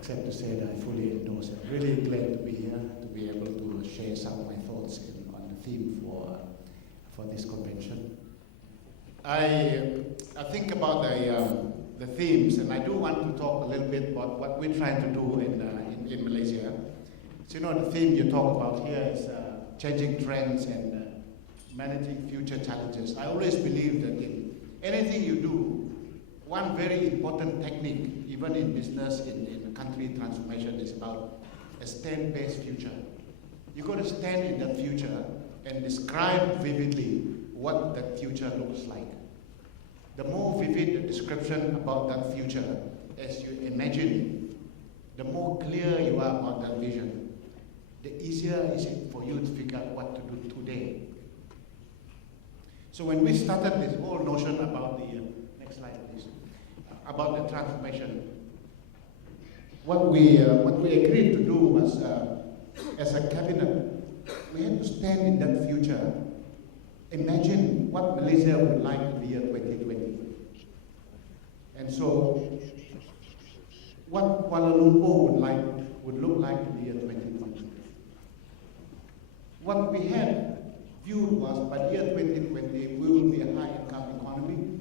except to say that I fully endorse it. Really glad to be here, to be able to share some of my thoughts on the theme for this convention. I think about the themes, and I do want to talk a little bit about what we're trying to do in Malaysia. So, you know, the theme you talk about here is changing trends and managing future challenges. I always believe that in anything you do, one very important technique, even in business, in country transformation, is about a stand-based future. You've got to stand in that future and describe vividly what that future looks like. The more vivid the description about that future as you imagine it, the more clear you are about that vision, the easier is it for you to figure out what to do today. So when we started this whole notion about the, next slide please, about the transformation, what we agreed to do was, as a cabinet, we had to stand in that future, imagine what Malaysia would like in the year 2020. And so, what Kuala Lumpur would look like in the year 2020. What we had viewed was, by the year 2020, we will be a high-income economy.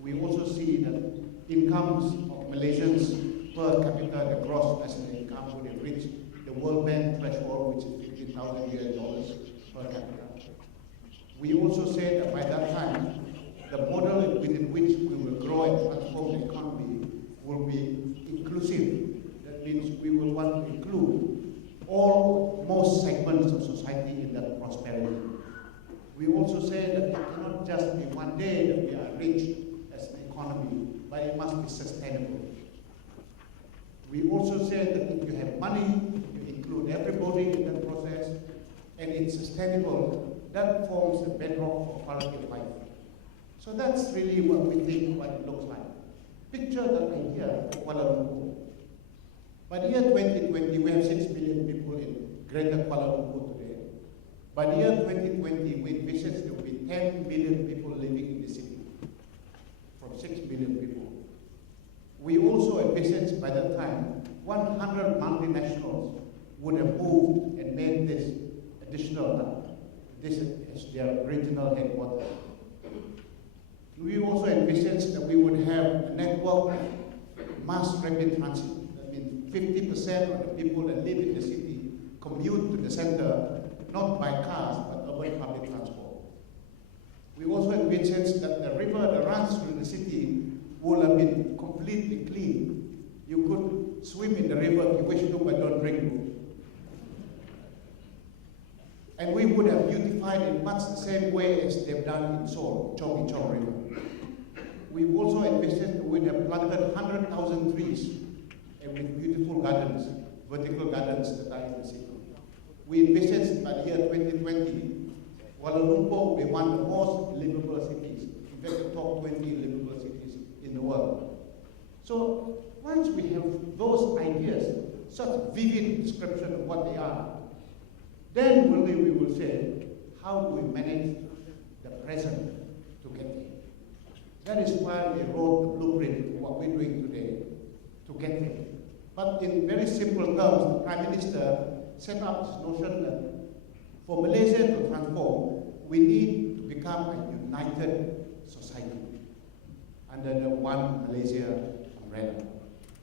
We also see that incomes of Malaysians per capita, the gross national income, would have reached the World Bank threshold, which is $50,000 per capita. We also said that by that time, the model within which we will grow and transform the economy will be inclusive. That means we will want to include most segments of society in that prosperity. We also said that it cannot just be one day that we are rich as an economy, but it must be sustainable. We also said that if you have money, you include everybody in that process, and it's sustainable, that forms the bedrock for quality of life. So that's really what we think what it looks like. Picture that idea of Kuala Lumpur. By the year 2020, we have 6 million people in Greater Kuala Lumpur today. By the year 2020, we envisage there will be 10 million people living in the city, from 6 million people. We also envisage by that time, 100 multinationals would have moved and made this additional, this is their regional headquarters. We also envisage that we would have a network of mass rapid transit. That means 50% of the people that live in the city commute to the center, not by cars, but urban public transport. We also envisage that the river that runs through the city will have been completely clean. You could swim in the river if you wish to, but don't drink. And we would have beautified it much the same way as they've done in Seoul, Chong River. We also envisioned that we'd have planted 100,000 trees and with beautiful gardens, vertical gardens that are in the city. We envisioned by the year 2020, Kuala Lumpur will be one of the most livable cities, in fact the top 20 livable cities in the world. So once we have those ideas, such vivid description of what they are, then really we will say, how do we manage the present to get there? That is why we wrote the blueprint for what we're doing today, to get there. But in very simple terms, the Prime Minister set up this notion that for Malaysia to transform, we need to become a united society under the One Malaysia umbrella.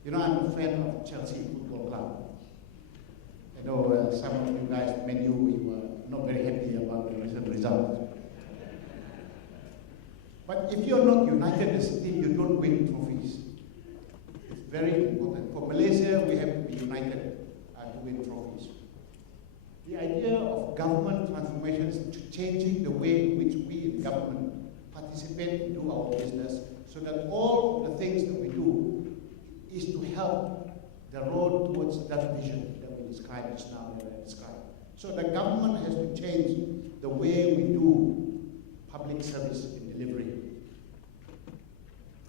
You know, I'm a fan of Chelsea Football Club. I know some of you guys, many of you were not very happy about the recent result. But if you're not united as a team, you don't win trophies. It's very important. For Malaysia, we have to be united to win trophies. The idea of government transformation is changing the way in which we in government participate and do our business, so that all the things that we do is to help the road towards that vision that we described just now. So the government has to change the way we do public service in delivery.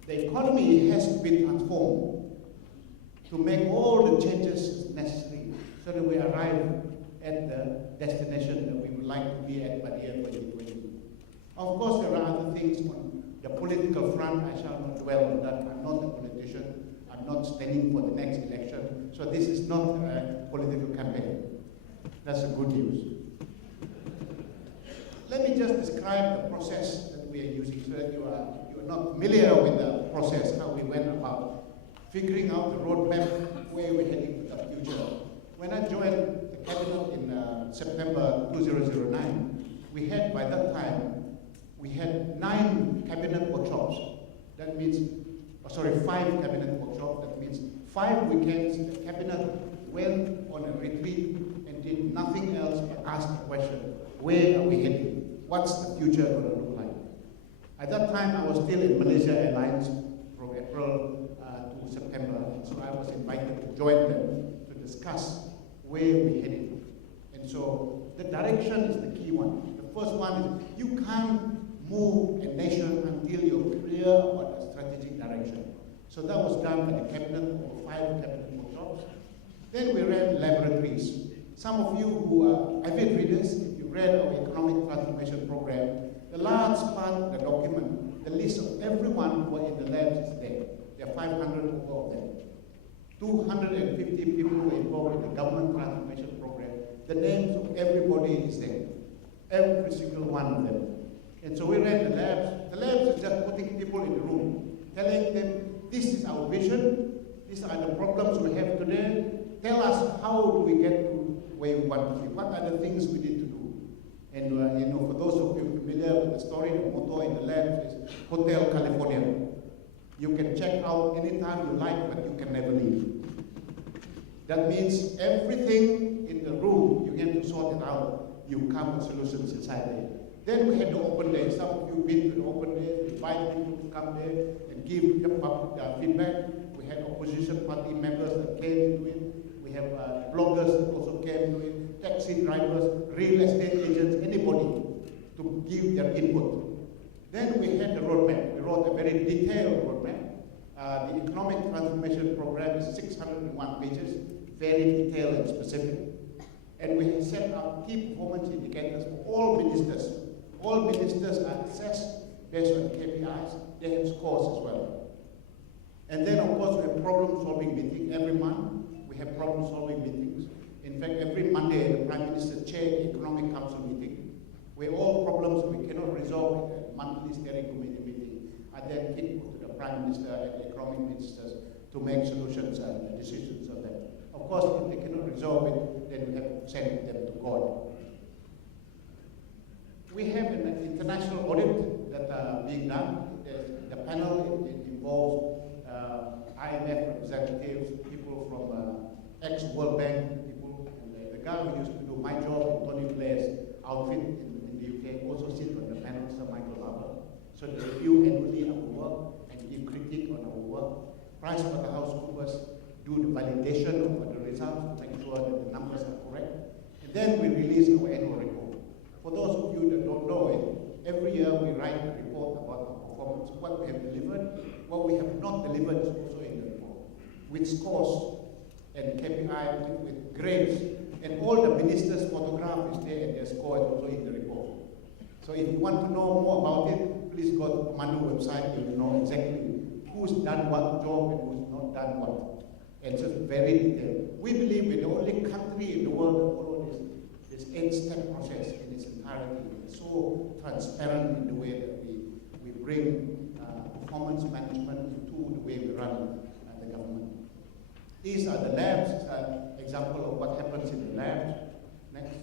The economy has to be transformed to make all the changes necessary so that we arrive at the destination that we would like to be at by the year 2020. Of course, there are other things on the political front. I shall not dwell on that. I'm not a politician. I'm I'm not standing for the next election. So this is not a political campaign. That's the good news. Let me just describe the process that we are using so that you are not familiar with the process, how we went about figuring out the roadmap, where we're heading to the future. When I joined the cabinet in September 2009, we had, by that time, we had 9 cabinet workshops. That means, 5 cabinet workshops. That means 5 weekends the cabinet went on a retreat and did nothing else but ask the question, where are we heading? What's the future going to look like? At that time, I was still in Malaysia Airlines from April to September, so I was invited to join them to discuss where we're heading. And so the direction is the key one. The first one is you can't move a nation until you're clear on a strategic direction. So that was done by the cabinet over 5 cabinet workshops. Then we ran laboratories. Some of you who are avid readers, if you read our economic transformation program, the large part of the document, the list of everyone who were in the labs is there. There are 500 over of them. 250 people who were involved in the government transformation program. The names of everybody is there. Every single one of them. And so we ran the labs. The labs is just putting people in the room, telling them, this is our vision, these are the problems we have today. Tell us how do we get to where we want to be, what are the things we need to do. And for those of you familiar with the story, the motto in the labs is Hotel California. You can check out anytime you like, but you can never leave. That means everything in the room, you get to sort it out. You come with solutions inside there. Then we had the open day. Some of you been to the open day, we invite people to come there and give the public feedback. We had opposition party members that came into it. We have bloggers that also came into it, taxi drivers, real estate agents, anybody to give their input. Then we had the roadmap. We wrote a very detailed roadmap. The economic transformation program is 601 pages, very detailed and specific. And we set up key performance indicators for all ministers. All ministers are assessed based on KPIs. They have scores as well. And then, of course, we have problem-solving meetings every month. We have problem-solving meetings. In fact, every Monday, the Prime Minister chairs the Economic Council meeting, where all problems we cannot resolve in the monthly steering committee meeting are then kicked to the Prime Minister and the economic ministers to make solutions and decisions on them. Of course, if they cannot resolve it, then we have to send them to God. We have an international audit that are being done. The panel involves IMF representatives, people from ex-World Bank people, and the guy who used to do my job in Tony Blair's outfit in the UK also sits on the panel, Sir Michael Barber. So they review annually our work and give critique on our work. PricewaterhouseCoopers do the validation of the results to make sure that the numbers are correct. And then we release our annual report. For those of you that don't know it, every year we write a report about our performance, what we have delivered, what we have not delivered is also in the report, with scores and KPI, with grades, and all the ministers' photograph is there and their score is also in the report. So if you want to know more about it, please go to the Commando website, you will know exactly who's done what job and who's not done what. And it's just very detailed. We believe we're the only country in the world that follows this 8-step process in its entirety. It's so transparent in the way that we bring performance management into the way we run the government. These are the labs, example of what happens in the labs. Next.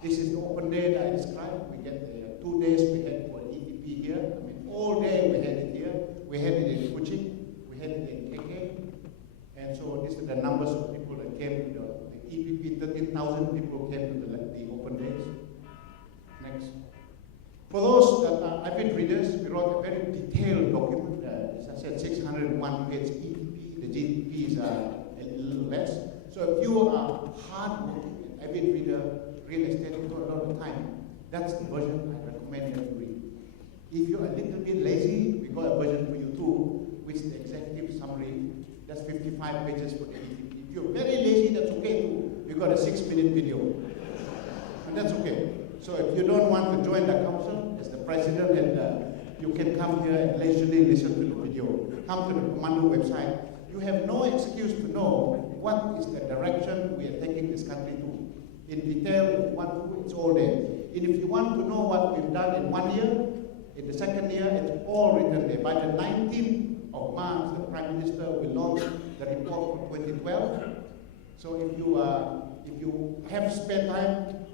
This is the open day that I described. We get the 2 days we had for ETP here. I mean, all day we had it here. We had it in Kuching, we had it in KK. And so these are the numbers of people that came to the EPP, 13,000 people came to the open days. Next. For those that are avid readers, we wrote a very detailed document. As I said, 601 page EPP. The GDPs are a little less. So if you are hard-working, avid reader, real estate, you've got a lot of time. That's the version I recommend you to read. If you're a little bit lazy, we got a version for you too, which is the executive summary. That's 55 pages for the EPP. If you're very lazy, that's okay too. We got a 6-minute video. And that's okay. So if you don't want to join the council as the president, and you can come here and leisurely listen to the video. Come to the Commando website. You have no excuse to know what is the direction we are taking this country to. In detail, if you want to, it's all there. And if you want to know what we've done in 1 year, in the second year, it's all written there. By the 19th of March, the Prime Minister will launch the report for 2012. So if you have spare time,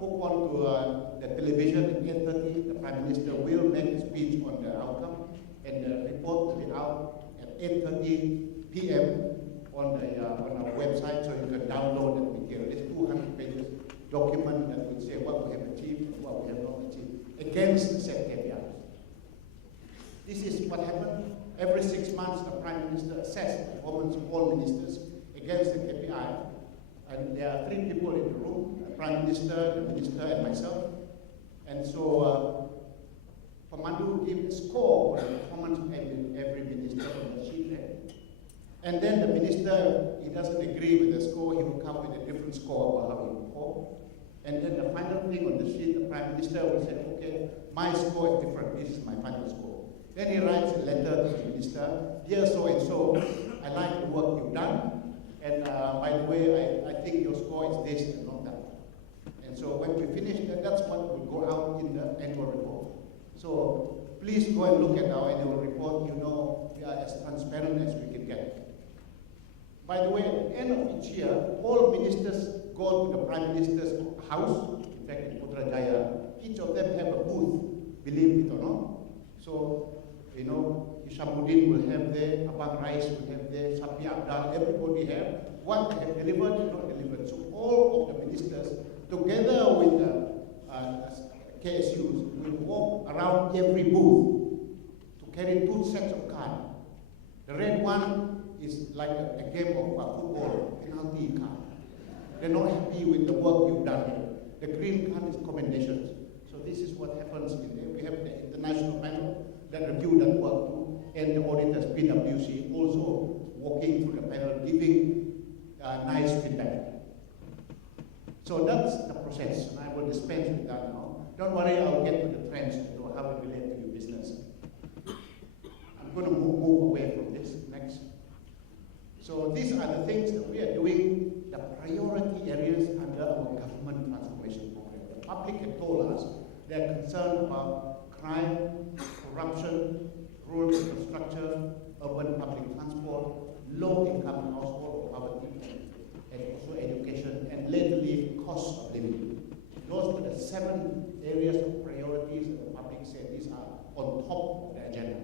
hook on to the television at 8:30, the Prime Minister will make a speech on the outcome, and the report will be out at 8:30 p.m. on our website, so you can download that material. It's 200 pages document that will say what we have achieved and what we have not achieved against the set KPIs. This is what happened. Every 6 months, the Prime Minister assesses the performance of all ministers against the KPI. And there are 3 people in the room, the Prime Minister, the Minister, and myself. And so, Pemandu gives a score for the performance of every minister on the sheet there. And then the minister, he doesn't agree with the score, he will come with a different score about how he performed. And then the final thing on the sheet, the Prime Minister will say, okay, my score is different, this is my final score. Then he writes a letter to the minister, dear so-and-so, I like the work you've done, and by the way, I think your score is this and not that. And so when we finish that, that's what will go out in the annual report. So please go and look at our annual report. You know we are as transparent as we can get. By the way, at the end of each year, all ministers go to the Prime Minister's house. In fact, in Putrajaya, each of them have a booth, believe it or not. So, you know, Hishamuddin will have there, Abang Rais will have there, Sapi Abdal, everybody have what they have delivered and not delivered. So all of the ministers, together with the KSUs, will walk around every booth to carry 2 sets of cards. The red one is like a game of football, penalty card. They're not happy with the work you've done here. The green card is commendations. So this is what happens in there. We have the international panel that review that work too, and the auditors, PwC, also walking through the panel, giving nice feedback. So that's the process, and I will dispense with that now. Don't worry, I'll get to the trends to how it relates to your business. I'm going to move away from this next. So these are the things that we are doing, the priority areas under our government transformation program. The public have told us they're concerned about crime, corruption, rural infrastructure, urban public transport, low-income household poverty, and also education, and lately, cost of living. Those are the 7 areas of priorities that the public said these are on top of the agenda.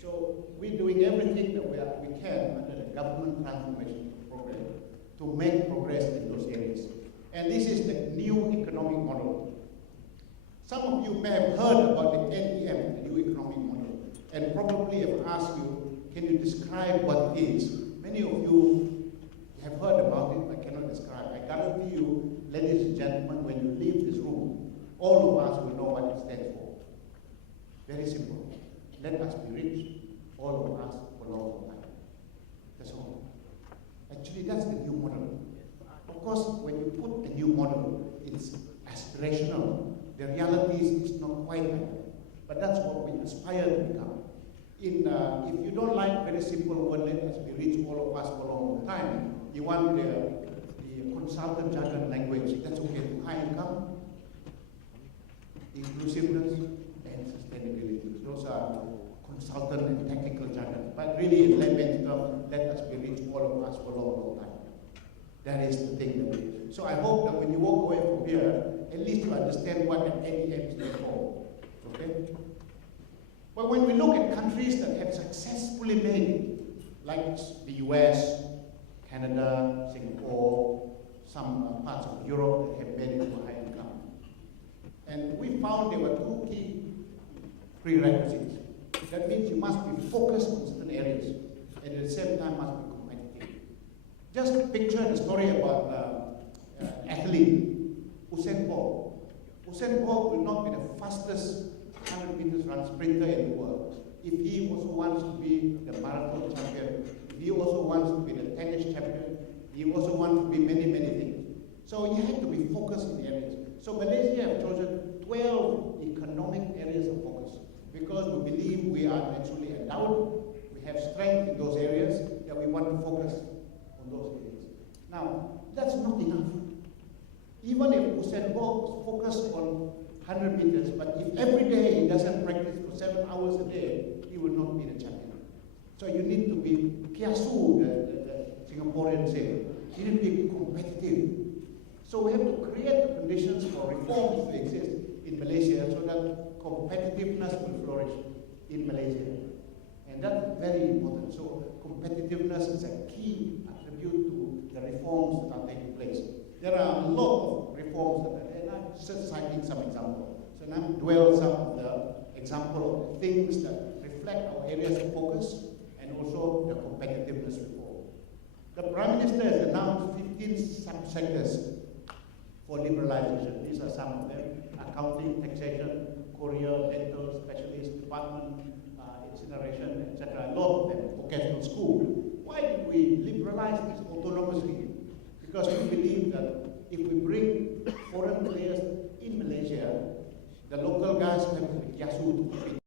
So we're doing everything that we can under the government transformation program to make progress in those areas. And this is the new economic model. Some of you may have heard about the NEM, the new economic model, and probably have asked you, can you describe what it is? Many of you have heard about it, but cannot describe. I guarantee you, ladies and gentlemen, when you leave this room, all of us will know what it stands for. Very simple. Let us be rich, all of us for long time. That's all. Actually, that's the new model. Of course, when you put a new model, it's aspirational. The reality is it's not quite like that. But that's what we aspire to become. If you don't like very simple word, let us be rich, all of us for a long time. You want the consultant jargon language, that's okay. High income, inclusiveness, and sustainability. Those are consultant and technical jargon. But really, in layman's terms, let us be rich, all of us for a long time. That is the thing that we do. So I hope that when you walk away from here, at least you understand what an NEM stands for. Okay? But when we look at countries that have successfully made it, like the US, Canada, Singapore, some parts of Europe that have made it to high income. And we found there were 2 key prerequisites. That means you must be focused on certain areas, and at the same time must be competitive. Just picture the story about athlete, Usain Bolt. Usain Bolt will not be the fastest 100 meters run sprinter in the world if he also wants to be the marathon champion, if he also wants to be the tennis champion, he also wants to be many, many things. So you have to be focused in areas. So Malaysia have chosen 12 economic areas of focus because we believe we are naturally endowed, we have strength in those areas, that we want to focus on those areas. Now, that's not enough. Even if Usain Bolt focused on 100 meters, but if every day he doesn't practice for 7 hours a day, he will not be the champion. So you need to be kiasu, the Singaporeans say. You need to be competitive. So we have to create the conditions for reforms to exist in Malaysia so that competitiveness will flourish in Malaysia. And that's very important. So competitiveness is a key attribute to the reforms that are taking place. There are a lot of reforms that are, and I'm just citing some examples. So now dwell some of the example of things that reflect our areas of focus and also the competitiveness reform. The Prime Minister has announced 15 subsectors for liberalization. These are some of them: accounting, taxation, courier, dental, specialist department, incineration, etc. A lot of them, vocational school. Why did we liberalize this autonomously? Because we believe that if we bring foreign players in Malaysia, the local guys have to be kiasu to compete.